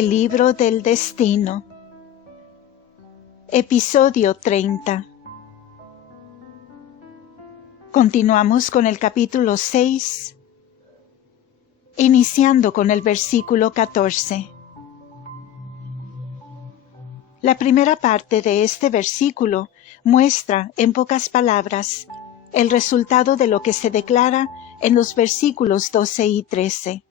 El libro del destino. Episodio 30. Continuamos con el capítulo 6, iniciando con el versículo 14. La primera parte de este versículo muestra, en pocas palabras, el resultado de lo que se declara en los versículos 12 y 13.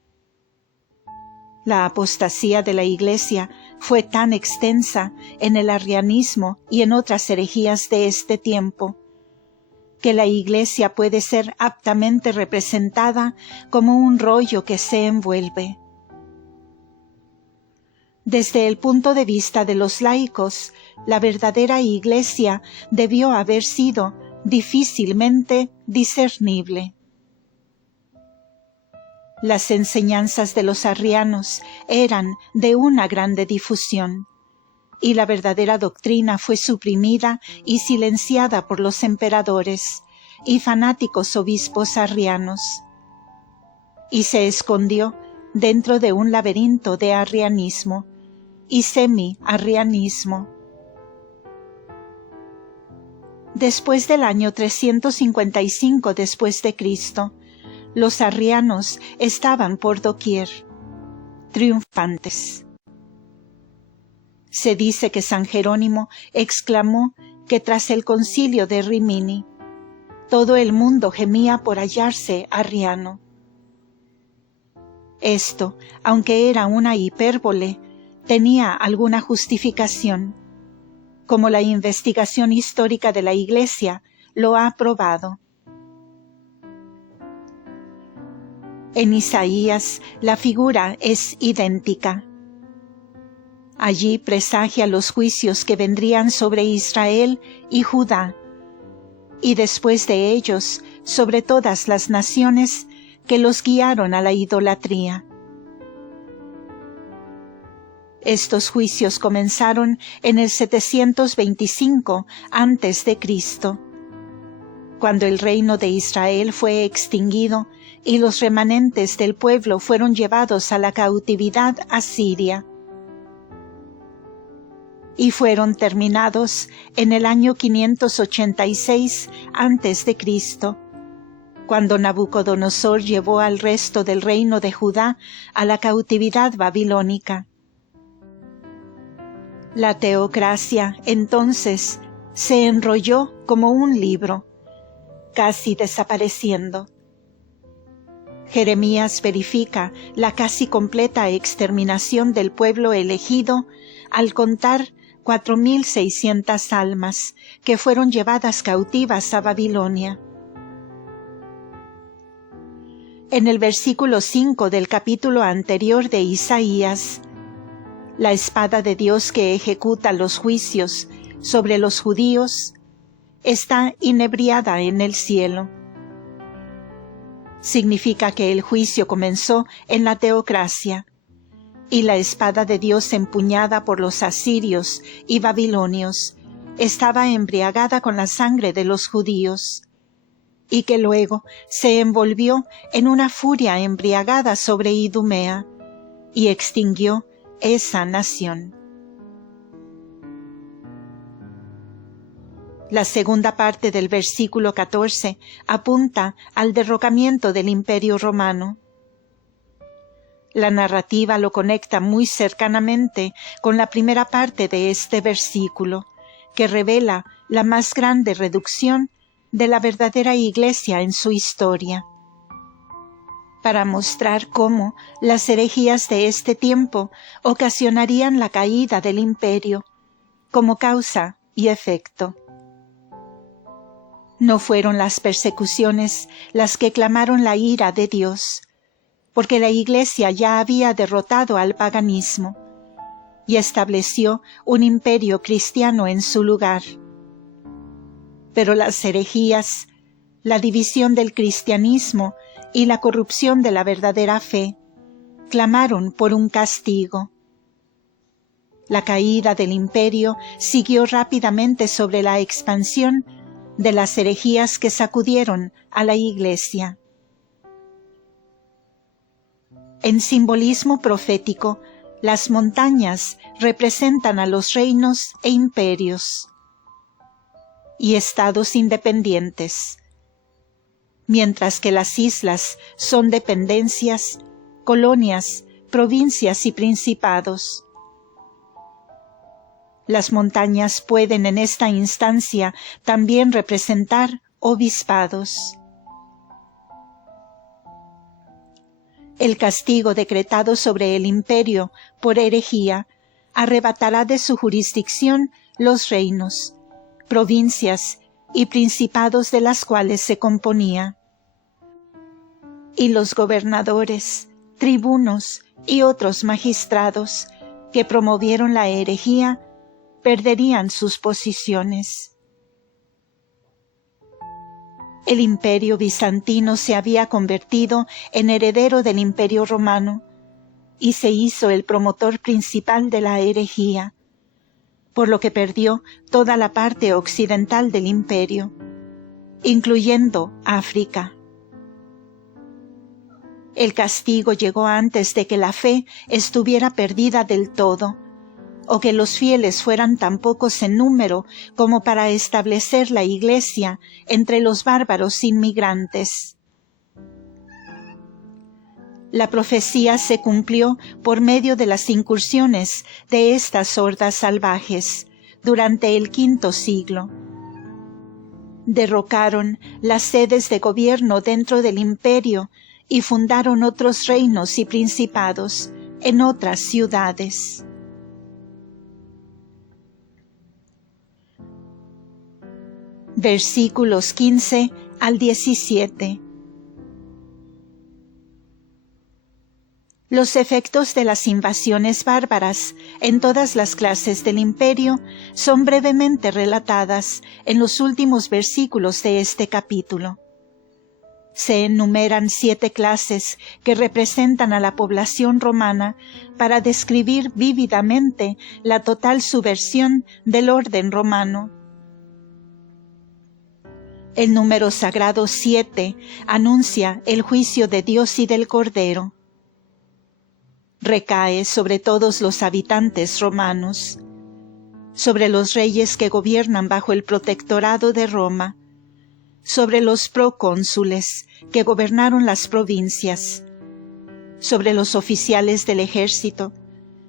La apostasía de la Iglesia fue tan extensa en el arrianismo y en otras herejías de este tiempo, que la Iglesia puede ser aptamente representada como un rollo que se envuelve. Desde el punto de vista de los laicos, la verdadera Iglesia debió haber sido difícilmente discernible. Las enseñanzas de los arrianos eran de una grande difusión, y la verdadera doctrina fue suprimida y silenciada por los emperadores y fanáticos obispos arrianos, y se escondió dentro de un laberinto de arrianismo y semi-arrianismo. Después del año 355 después de Cristo, los arrianos estaban por doquier, triunfantes. Se dice que San Jerónimo exclamó que tras el concilio de Rimini, todo el mundo gemía por hallarse arriano. Esto, aunque era una hipérbole, tenía alguna justificación, como la investigación histórica de la Iglesia lo ha probado. En Isaías la figura es idéntica. Allí presagia los juicios que vendrían sobre Israel y Judá, y después de ellos sobre todas las naciones que los guiaron a la idolatría. Estos juicios comenzaron en el 725 a.C., cuando el reino de Israel fue extinguido y los remanentes del pueblo fueron llevados a la cautividad a Siria. Y fueron terminados en el año 586 a.C., cuando Nabucodonosor llevó al resto del reino de Judá a la cautividad babilónica. La teocracia, entonces, se enrolló como un libro, casi desapareciendo. Jeremías verifica la casi completa exterminación del pueblo elegido al contar 4.600 almas que fueron llevadas cautivas a Babilonia. En el versículo 5 del capítulo anterior de Isaías, la espada de Dios que ejecuta los juicios sobre los judíos está inebriada en el cielo. Significa que el juicio comenzó en la teocracia, y la espada de Dios empuñada por los asirios y babilonios estaba embriagada con la sangre de los judíos, y que luego se envolvió en una furia embriagada sobre Idumea, y extinguió esa nación. La segunda parte del versículo 14 apunta al derrocamiento del Imperio Romano. La narrativa lo conecta muy cercanamente con la primera parte de este versículo, que revela la más grande reducción de la verdadera Iglesia en su historia, para mostrar cómo las herejías de este tiempo ocasionarían la caída del imperio, como causa y efecto. No fueron las persecuciones las que clamaron la ira de Dios, porque la Iglesia ya había derrotado al paganismo y estableció un imperio cristiano en su lugar. Pero las herejías, la división del cristianismo y la corrupción de la verdadera fe clamaron por un castigo. La caída del imperio siguió rápidamente sobre la expansión de las herejías que sacudieron a la Iglesia. En simbolismo profético, Las montañas representan a los reinos e imperios y estados independientes, mientras que las islas son dependencias, colonias, provincias y principados. Las montañas pueden en esta instancia también representar obispados. El castigo decretado sobre el imperio por herejía arrebatará de su jurisdicción los reinos, provincias y principados de las cuales se componía. Y los gobernadores, tribunos y otros magistrados que promovieron la herejía perderían sus posiciones. El imperio bizantino se había convertido en heredero del imperio romano y se hizo el promotor principal de la herejía, por lo que perdió toda la parte occidental del imperio, incluyendo África. El castigo llegó antes de que la fe estuviera perdida del todo, o que los fieles fueran tan pocos en número como para establecer la Iglesia entre los bárbaros inmigrantes. La profecía se cumplió por medio de las incursiones de estas hordas salvajes durante el V siglo. Derrocaron las sedes de gobierno dentro del imperio y fundaron otros reinos y principados en otras ciudades. Versículos 15 al 17. Los efectos de las invasiones bárbaras en todas las clases del imperio son brevemente relatadas en los últimos versículos de este capítulo. Se enumeran 7 clases que representan a la población romana para describir vívidamente la total subversión del orden romano. El número sagrado 7 anuncia el juicio de Dios y del Cordero. Recae sobre todos los habitantes romanos, sobre los reyes que gobiernan bajo el protectorado de Roma, sobre los procónsules que gobernaron las provincias, sobre los oficiales del ejército,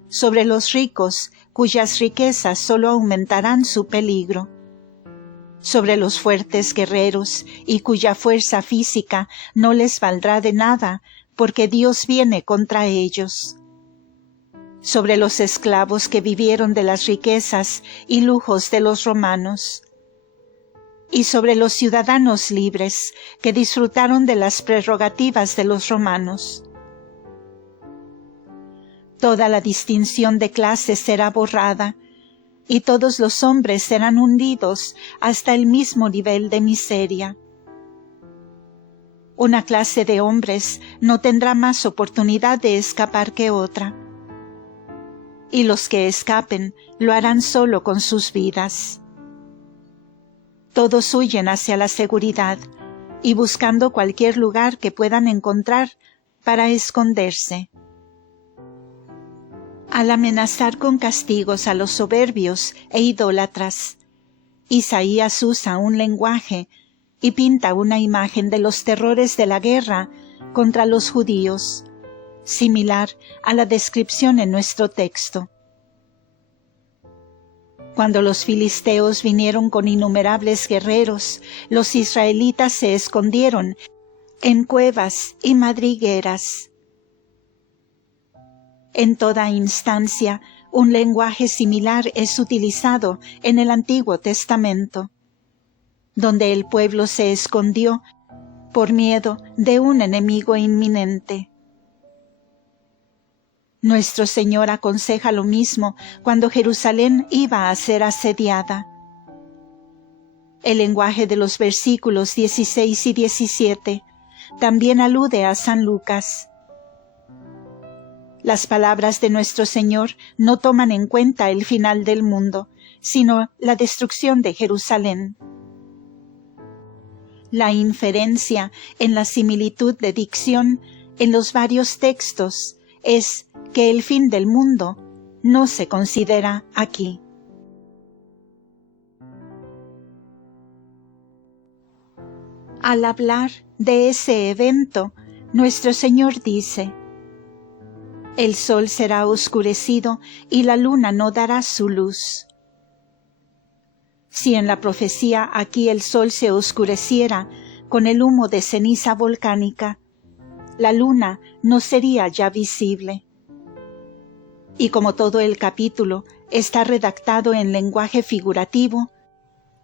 sobre los ricos cuyas riquezas solo aumentarán su peligro, sobre los fuertes guerreros y cuya fuerza física no les valdrá de nada porque Dios viene contra ellos, sobre los esclavos que vivieron de las riquezas y lujos de los romanos, y sobre los ciudadanos libres que disfrutaron de las prerrogativas de los romanos. Toda la distinción de clases será borrada, y todos los hombres serán hundidos hasta el mismo nivel de miseria. Una clase de hombres no tendrá más oportunidad de escapar que otra, y los que escapen lo harán solo con sus vidas. Todos huyen hacia la seguridad y buscando cualquier lugar que puedan encontrar para esconderse. Al amenazar con castigos a los soberbios e idólatras, Isaías usa un lenguaje y pinta una imagen de los terrores de la guerra contra los judíos, similar a la descripción en nuestro texto. Cuando los filisteos vinieron con innumerables guerreros, los israelitas se escondieron en cuevas y madrigueras. En toda instancia, un lenguaje similar es utilizado en el Antiguo Testamento, donde el pueblo se escondió por miedo de un enemigo inminente. Nuestro Señor aconseja lo mismo cuando Jerusalén iba a ser asediada. El lenguaje de los versículos 16 y 17 también alude a San Lucas. Las palabras de nuestro Señor no toman en cuenta el final del mundo, sino la destrucción de Jerusalén. La inferencia en la similitud de dicción en los varios textos es que el fin del mundo no se considera aquí. Al hablar de ese evento, nuestro Señor dice: el sol será oscurecido y la luna no dará su luz. Si en la profecía aquí el sol se oscureciera con el humo de ceniza volcánica, la luna no sería ya visible. Y como todo el capítulo está redactado en lenguaje figurativo,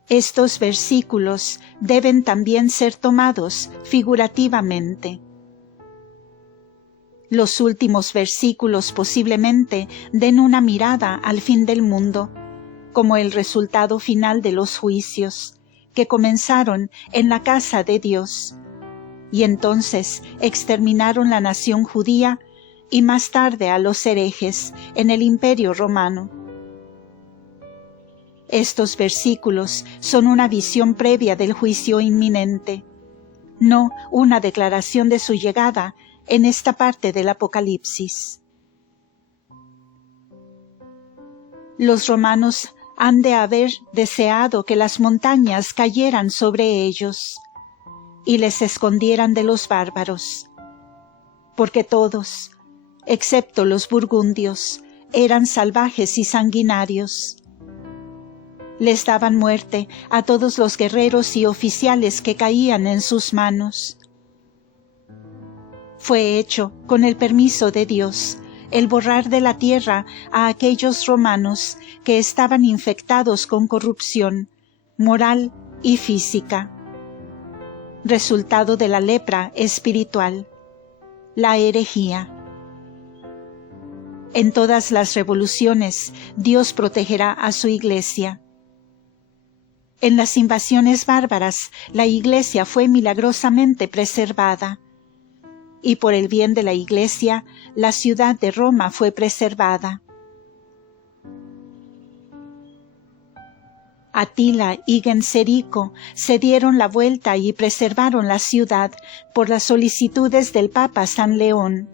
estos versículos deben también ser tomados figurativamente. Los últimos versículos posiblemente den una mirada al fin del mundo, como el resultado final de los juicios, que comenzaron en la casa de Dios, y entonces exterminaron la nación judía y más tarde a los herejes en el Imperio Romano. Estos versículos son una visión previa del juicio inminente, no una declaración de su llegada en esta parte del Apocalipsis. Los romanos han de haber deseado que las montañas cayeran sobre ellos y les escondieran de los bárbaros, porque todos, excepto los burgundios, eran salvajes y sanguinarios. Les daban muerte a todos los guerreros y oficiales que caían en sus manos. Fue hecho, con el permiso de Dios, el borrar de la tierra a aquellos romanos que estaban infectados con corrupción moral y física, resultado de la lepra espiritual, la herejía. En todas las revoluciones, Dios protegerá a su Iglesia. En las invasiones bárbaras, la Iglesia fue milagrosamente preservada, y por el bien de la Iglesia, la ciudad de Roma fue preservada. Atila y Genserico se dieron la vuelta y preservaron la ciudad por las solicitudes del Papa San León.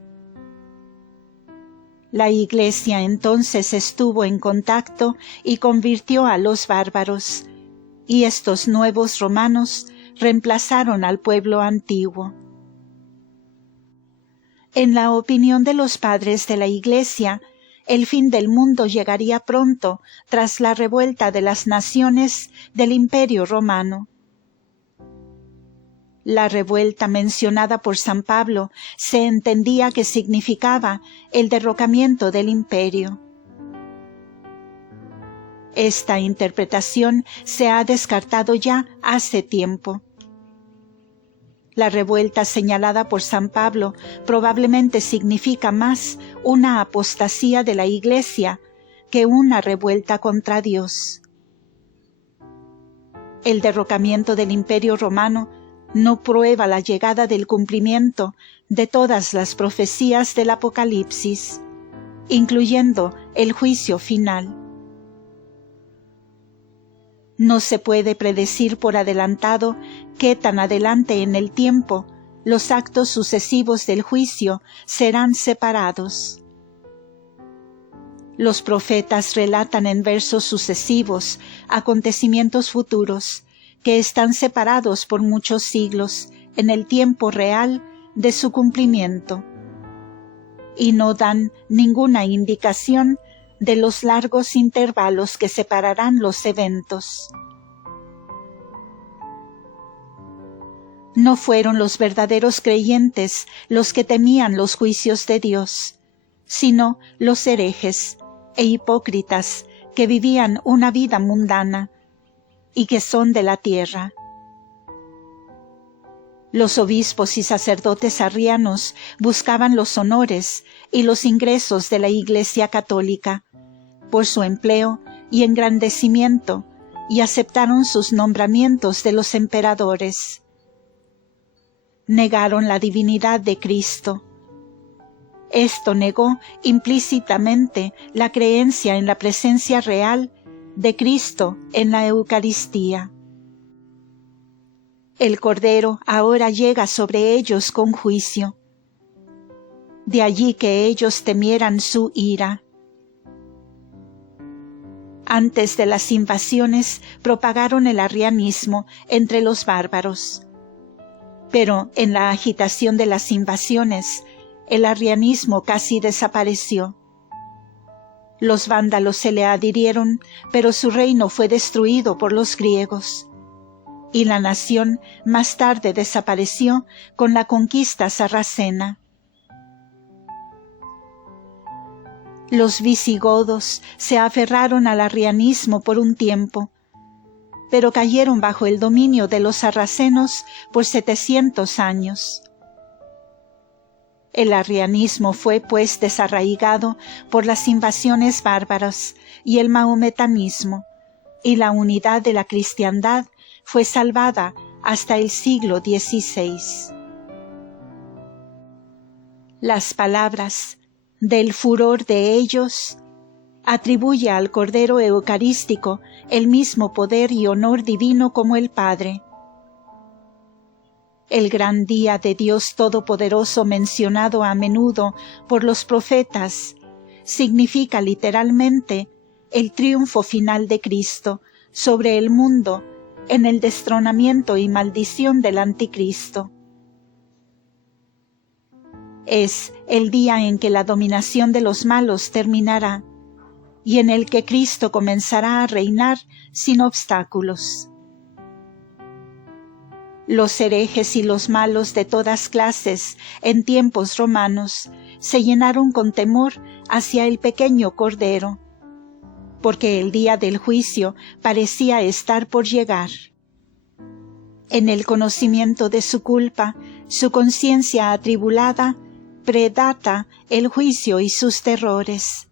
La Iglesia entonces estuvo en contacto y convirtió a los bárbaros, y estos nuevos romanos reemplazaron al pueblo antiguo. En la opinión de los padres de la Iglesia, el fin del mundo llegaría pronto tras la revuelta de las naciones del Imperio Romano. La revuelta mencionada por San Pablo se entendía que significaba el derrocamiento del imperio. Esta interpretación se ha descartado ya hace tiempo. La revuelta señalada por San Pablo probablemente significa más una apostasía de la Iglesia que una revuelta contra Dios. El derrocamiento del Imperio Romano no prueba la llegada del cumplimiento de todas las profecías del Apocalipsis, incluyendo el juicio final. No se puede predecir por adelantado qué tan adelante en el tiempo los actos sucesivos del juicio serán separados. Los profetas relatan en versos sucesivos acontecimientos futuros que están separados por muchos siglos en el tiempo real de su cumplimiento, y no dan ninguna indicación de los largos intervalos que separarán los eventos. No fueron los verdaderos creyentes los que temían los juicios de Dios, sino los herejes e hipócritas que vivían una vida mundana y que son de la tierra. Los obispos y sacerdotes arrianos buscaban los honores y los ingresos de la Iglesia católica por su empleo y engrandecimiento, y aceptaron sus nombramientos de los emperadores. Negaron la divinidad de Cristo. Esto negó implícitamente la creencia en la presencia real de Cristo en la Eucaristía. El Cordero ahora llega sobre ellos con juicio. De allí que ellos temieran su ira. Antes de las invasiones propagaron el arrianismo entre los bárbaros. Pero en la agitación de las invasiones, el arrianismo casi desapareció. Los vándalos se le adhirieron, pero su reino fue destruido por los griegos. Y la nación más tarde desapareció con la conquista sarracena. Los visigodos se aferraron al arrianismo por un tiempo, pero cayeron bajo el dominio de los sarracenos por 700 años. El arrianismo fue pues desarraigado por las invasiones bárbaras y el mahometanismo, y la unidad de la cristiandad fue salvada hasta el siglo XVI. Las palabras «del furor de ellos» atribuye al Cordero Eucarístico el mismo poder y honor divino como el Padre. El gran día de Dios Todopoderoso mencionado a menudo por los profetas significa literalmente el triunfo final de Cristo sobre el mundo en el destronamiento y maldición del Anticristo. Es el día en que la dominación de los malos terminará y en el que Cristo comenzará a reinar sin obstáculos. Los herejes y los malos de todas clases en tiempos romanos se llenaron con temor hacia el pequeño Cordero, porque el día del juicio parecía estar por llegar. En el conocimiento de su culpa, su conciencia atribulada predata el juicio y sus terrores.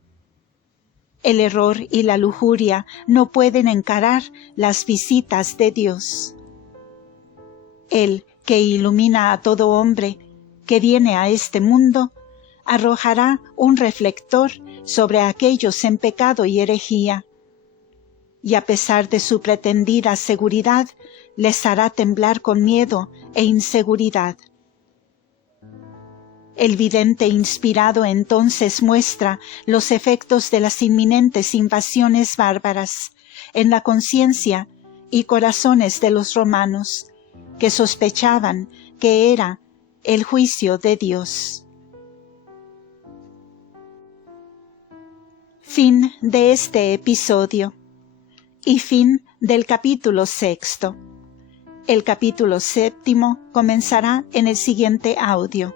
El error y la lujuria no pueden encarar las visitas de Dios. Él, que ilumina a todo hombre que viene a este mundo, arrojará un reflector sobre aquellos en pecado y herejía, y a pesar de su pretendida seguridad, les hará temblar con miedo e inseguridad. El vidente inspirado entonces muestra los efectos de las inminentes invasiones bárbaras en la conciencia y corazones de los romanos, que sospechaban que era el juicio de Dios. Fin de este episodio y fin del capítulo 6. El capítulo 7 comenzará en el siguiente audio.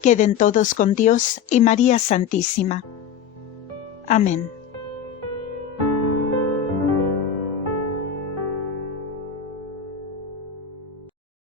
Queden todos con Dios y María Santísima. Amén.